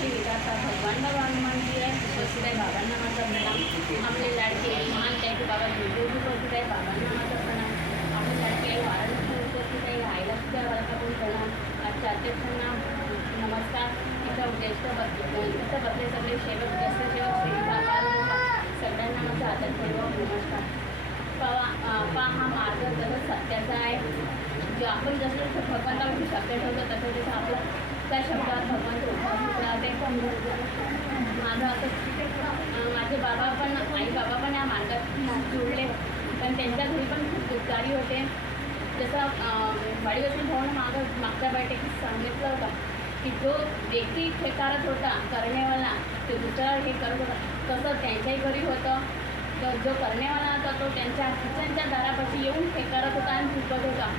विकासा भगवान बाबा हनुमान जी आहे उपस्थित बाबांना माझा प्रणाम. आपले लाडके मान त्याचे बाबा जोजोजी उपस्थित आहे बाबांना माझा प्रणाम. आपले लाडके वाराणसी उपस्थित आहे आईला सुद्धा वरकापून प्रणाम. आजच्या अध्यक्षांना नमस्कार. इथं ज्येष्ठ बस इथं बसले सगळे सेवक ज्येष्ठ सेवक श्री बाबा सगळ्यांना माझा आदरपूर्वक नमस्कार. पवा पा हा मार्ग जसं सत्याचा आहे जो आपण जसं भगवंतावरती सत्य ठेवतो तसं जसं आपलं त्या भगवान भगवंत ते राहते माझं असं माझे बाबा पण आई बाबा पण या मार्गात जुळले. पण त्यांच्या घरी पण खूप दुःखारी होते. जसं वाडीवसून भाऊन मागं मागच्या बैठकीत सांगितलं होतं की जो व्यक्ती हे करत होता करणेवाला ते दुसरा हे करत होता. तसं त्यांच्याही घरी होतं. तर जो करणेवाला होता तो त्यांच्या किचनच्या दारापाशी येऊन हे करत होता आणि झुकत होता.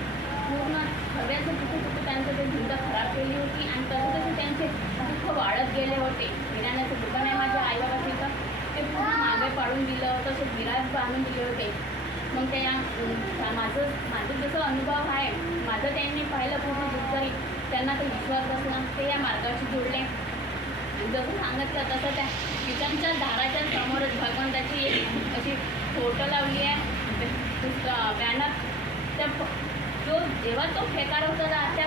पूर्ण सगळ्यांचं कुठे कुठे त्यांचं ते भिंत खराब केली होती आणि तसं तसे त्यांचे दुःख वाढत गेले होते. किराण्याचं दुकान आहे माझ्या आईबाबाचे तर ते पूर्ण मागे पाडून दिलं तसं गिराज बांधून दिले होते. मग त्या माझं माझं जसं अनुभव आहे माझं त्यांनी पाहिलं पूर्ण दुःखरी त्यांना तो विश्वास बसला ते या मार्गाशी जोडले जसं सांगितलं तसं त्या किचनच्या दाराच्या समोरच भगवंताची एक अशी फोटो लावली आहे. बॅनर त्या तो जो जेव्हा तो फेकार होता ना त्या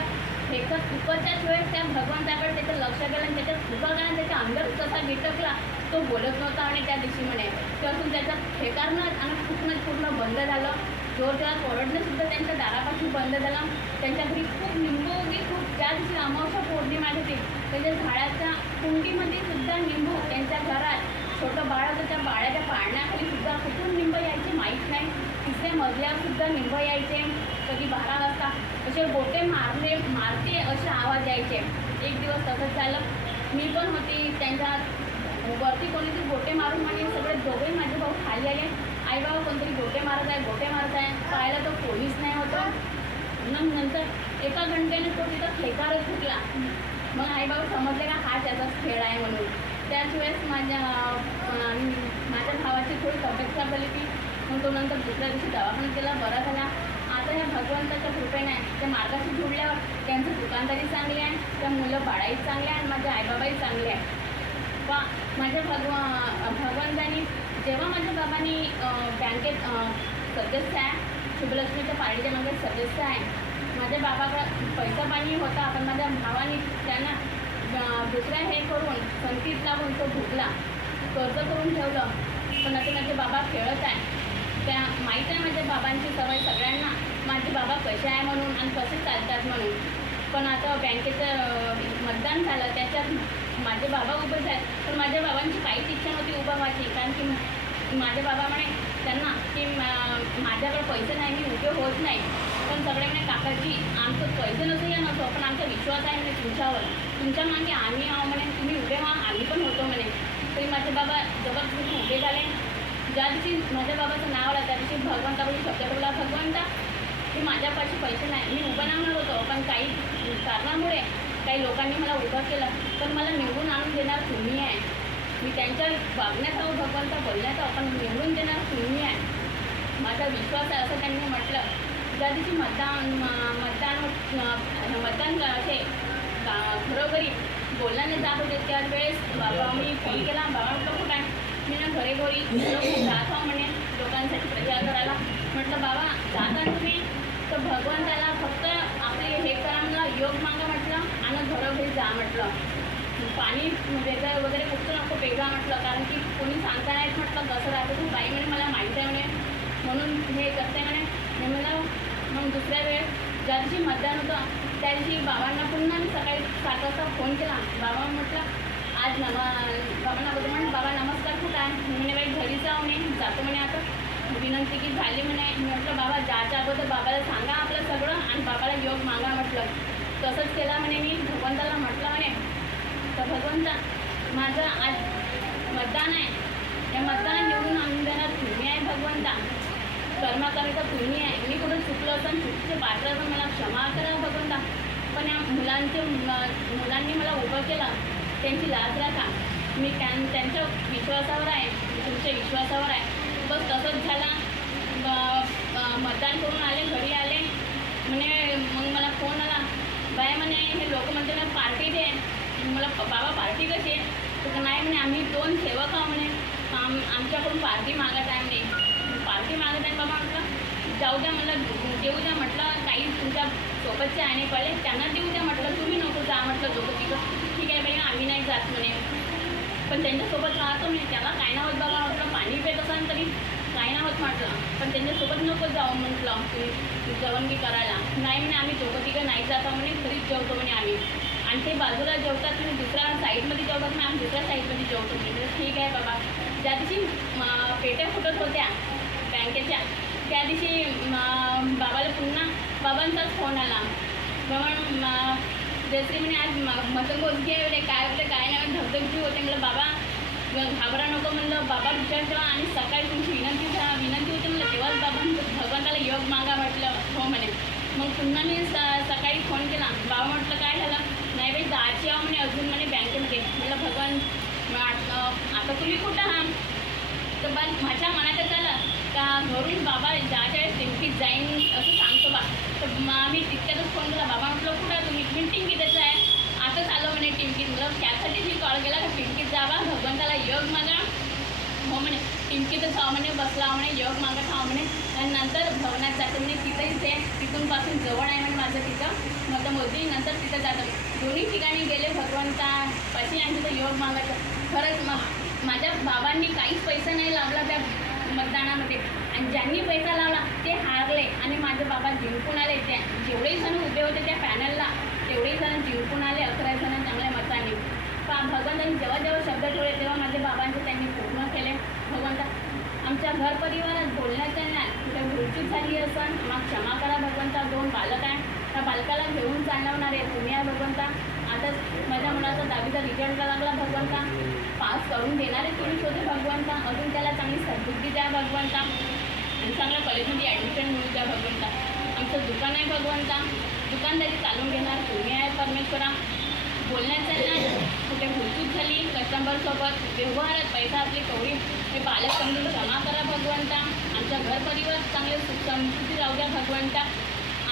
फेकत फुकरच्याच वेळेस त्या भगवंताकडे त्याचं लक्ष गेलं आणि त्याच्यात फुका त्याच्या अंगात कसा बिटकला तो बोलत नव्हता आणि त्या दिवशी म्हणे तेव्हापासून त्याचा फेकारणं आणि फुकणं पूर्ण बंद झालं. जोर जोरात ओरडणं सुद्धा त्यांच्या दारापासून बंद झालं. त्यांच्या घरी खूप निंबू मी खूप ज्या दिवशी अमावस्या पौर्णिमा होती त्याच्या झाडाच्या कुंडीमध्ये सुद्धा निंबू त्यांच्या घरात. छोटं बाळ होतं त्या बाळाच्या पाळण्याखाली सुद्धा कुठून निंब यायची माहीत नाही. तिसऱ्या मजल्यावर सुद्धा यायचे कधी बारा वाजता असे गोटे मारले मारते असे आवाज यायचे. एक दिवस तसंच झालं. मी पण होती त्यांच्या वरती कोणीतरी गोटे मारून म्हणजे सगळे दोघे माझे भाऊ खाली आले. आई बाबा कोणतरी गोटे मारत आहे गोटे मारत आहे. पाहायला तो पोलीस नाही होतं. मग नंतर एका घंट्याने तो तिथं फेकारच फुटला मग आई बाबा समजले का हा त्याचाच खेळ आहे म्हणून. त्याच वेळेस माझ्या माझ्या भावाची थोडी तब्येत खराब झाली ती मग तो नंतर दुसऱ्या दिवशी दवाखान्यात गेला बरा झाला. आता ह्या भगवंताच्या कृपेने त्या मार्गाशी जुडल्यावर त्यांचं दुकानदारी चांगली आहे त्या मुलं बाळाही चांगले आहे आणि माझे आईबाबाही चांगले आहे वा माझ्या भगव भगवंतानी जेव्हा माझ्या बाबांनी बँकेत सदस्य आहे शुभलक्ष्मीच्या पार्टीच्या मागे सदस्य आहे माझ्या बाबाकडं पैसा पाणी होता पण माझ्या भावाने त्यांना दुसऱ्या हे करून संतीत लावून तो भुगला. कर्ज करून ठेवलं. पण आता माझे बाबा खेळत आहे त्या माहीत आहे माझ्या बाबांची सवय सगळ्यांना? माझे बाबा कसे आहे म्हणून आणि कसे चालतात म्हणून? पण आता बँकेचं मतदान झालं त्याच्यात माझे बाबा उभे झाले. पण माझ्या बाबांची काहीच इच्छा नव्हती उभा व्हायची. कारण की माझे बाबा म्हणे त्यांना की माझ्याकडे पैसे नाही मी उभे होत नाही. पण सगळे म्हणे काकाजी आमचं पैसे नसो या नसो पण आमचा विश्वास आहे म्हणे तुमच्यावर. तुमच्या मागे आम्ही आहो म्हणे तुम्ही उभे व्हा आम्ही पण होतो म्हणे. तरी माझे बाबा जबरदस्त उभे झाले. ज्या दिवशी माझ्या बाबाचं नाव आलं त्या दिवशी भगवंताकडून शब्द ठेवला भगवंता. की माझ्यापाशी पैसे नाही. मी उभं राहणार होतो पण काही कारणामुळे काही लोकांनी मला उभं केलं. पण मला निवडून आणून देणार तुम्ही आहे. मी त्यांच्या वागण्यात आहो भगवंता बोलण्यात पण निवडून देणार तुम्ही आहे. माझा विश्वास आहे असं त्यांनी म्हटलं. ज्या दिवशी मतदान म- मतदान मतदान असे का- घरोघरी बोलण्याने जात होते त्यावेळेस बाबा मी फोन केला. बाबा कुठं आहे? घरेघरी ना लोक म्हणे लोकांसाठी प्रचार करायला. म्हटलं बाबा जाता तुम्ही? तर भगवंताला फक्त आपले हे करा म्हणलं योग मागा म्हटलं आणि घरोघरी जा म्हटलं. पाणी वेगळं वगैरे कुठचं नको वेगळा म्हटलं कारण की कोणी सांगता नाहीत म्हटलं कसं राहतं तू बाई म्हणे मला माहीत आहे म्हणे. म्हणून हे करते म्हणे. मी म्हणलं मग दुसऱ्या वेळेस ज्या दिवशी मतदान होतं त्या दिवशी बाबांना पुन्हा मी सकाळी सात वाजता फोन केला. बाबा म्हटलं आज नमा बाबांना बोलतो म्हणे बाबा नमस्कार कुठं आहे म्हणे बाई घरी जाऊ नये जातो म्हणे आता. विनंती की झाली म्हणे. मी म्हटलं बाबा जायच्या अगोदर बाबाला सांगा आपलं सगळं आणि बाबाला योग मागा म्हटलं. तसंच केला म्हणे मी. भगवंताला म्हटलं म्हणे. तर भगवंता माझं आज मतदान आहे. या मतदानात निवडून आणून देणार तुम्ही आहे भगवंता. कर्माकरिता तुम्ही आहे. मी कुठं चुकलं असं चुकीचे पात्र मला क्षमा करा भगवंता. पण या मुलांचे मुलांनी मला उभं केलं. त्यांची लाज राखा. मी त्यां त्यांच्या विश्वासावर आहे. तुमच्या विश्वासावर आहे. बस तसंच झाला. मतदान करून आले घरी आले. म्हणे मग मला फोन आला. बाय म्हणे हे लोक म्हणते ना पार्टी दे मला बाबा पार्टी कशी आहे? तर नाही म्हणे आम्ही दोन सेवक आहो म्हणे. आम आमच्याकडून पार्टी मागत आहे म्हणे. पार्टी मागत आहे बाबा म्हटलं जाऊ द्या मला देऊ द्या म्हटलं काही तुमच्या सोबतचे आणि पडले त्यांना देऊ द्या म्हटलं तुम्ही नको जा म्हटलं दोघं तिघं. ठीक आहे बाई आम्ही नाही जात म्हणे. पण त्यांच्यासोबत राहतो मी त्याला काय नाही होत बाबा? म्हटलं पाणी पेत असाल तरी काय नाही होत? म्हटलं. पण त्यांच्यासोबत नको जाऊ म्हटलं तुम्ही जेवणगी करायला. नाही म्हणे आम्ही दोघं तिघं नाही जातो म्हणे घरीच जेवतो म्हणे आम्ही. आणि ते बाजूला जेवतात तुम्ही दुसऱ्या साईडमध्ये जेवतात ना आम्ही दुसऱ्या साईडमध्ये जेवतो म्हणजे ठीक आहे बाबा. ज्या दिवशी पेट्या फुटत होत्या बँकेच्या त्या दिवशी बाबाला पुन्हा बाबांचाच फोन आला. बाबा जयश्री म्हणे आज म- मटण गोष्टी आहे म्हणे काय होते काय नाही धगधगची होते. म्हणलं बाबा घाबरा नको. म्हणलं बाबा विचार ठेवा आणि सकाळी तुमची विनंती ठेवा. विनंती होती म्हणलं तेव्हाच बाबा भगवंताला योग मागा म्हटलं हो म्हणे. मग पुन्हा मी स सकाळी फोन केला. बाबा म्हटलं काय झालं? नाही बाई दहाची आहो म्हणे अजून म्हणे बँकेमध्ये. म्हटलं भगवान आता तुम्ही कुठं आहात? तर बस माझ्या मनात झालं का घरून बाबा ज्याच्या वेळेस जाईन असं सांगतो बा. तर मग मी तितक्यातच फोन केला. बाबा म्हटलं कुठं तुम्ही? तुम्ही टिंकीतच आहे? आताच आलो म्हणे टिमकीत. म्हटलं त्यासाठीच मी कॉल केला का? टिमकीत जावा भगवंताला योग मागा. हो म्हणे. टिमकीतच हा म्हणे बसला म्हणे योग मागा हा म्हणे. आणि नंतर भवनात जातो म्हणे. तिथंही ते तिथून पासून जवळ आहे म्हणे माझं तिथं. मग मोदी नंतर तिथं जातं. दोन्ही ठिकाणी गेले भगवंता भगवंतापाशी आणि तिथं योग मागायचं. खरंच मग माझ्या बाबांनी काहीच पैसा नाही लावला त्या मतदानामध्ये. आणि ज्यांनी पैसा लावला ते हारले. आणि माझे बाबा जिंकून आले. त्या जेवढेही जण उभे होते त्या पॅनलला तेवढेही जण जिंकून आले. अकरा जण चांगल्या मताने. पा भगवंतांनी जेव्हा जेव्हा शब्द ठेवले तेव्हा माझ्या बाबांचे त्यांनी पूर्ण केले. भगवंता आमच्या घर परिवारात बोलण्याच्या नाही कुठे भूलचूक झाली असं मग क्षमा करा भगवंता. दोन बालक आहे. त्या बालकाला घेऊन चालवणारे तुम्ही आहे भगवंता. आता माझ्या मुलाचा दहावीचा रिझल्ट लागला भगवंता. पास करून देणारे तुम्ही होते भगवंता. अजून त्याला चांगली सद्बुद्धी द्या भगवंता. आणि चांगल्या कॉलेजमध्ये ॲडमिशन मिळू द्या भगवंता. आमचं दुकान आहे भगवंता. दुकानदारी चालून घेणार तुम्ही आहे परमेश्वरा. बोलण्याचं ना कुठे भूलचूक झाली कस्टमरसोबत व्यवहारात पैसा असले कवळी हे पालक समजून क्षमा करा भगवंता. आमच्या घर परिवार चांगले सुख समृद्धी राहू द्या भगवंता.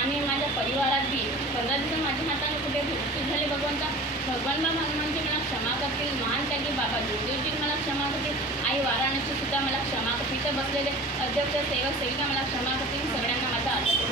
आणि माझ्या परिवारात बी. पंधरा दिवस माझ्या हाताने कुठे भूलचूक झाले भगवंता भगवान बा हनुमानजी मला क्षमा करतील महान त्यागी बाबा जोगदेवजी मला क्षमा करतील आई वाराणसी सुद्धा मला क्षमा करतील. तिथे बसलेले अध्यक्ष सेवक सेविका मला क्षमा करतील सगळ्यांना माझा आदर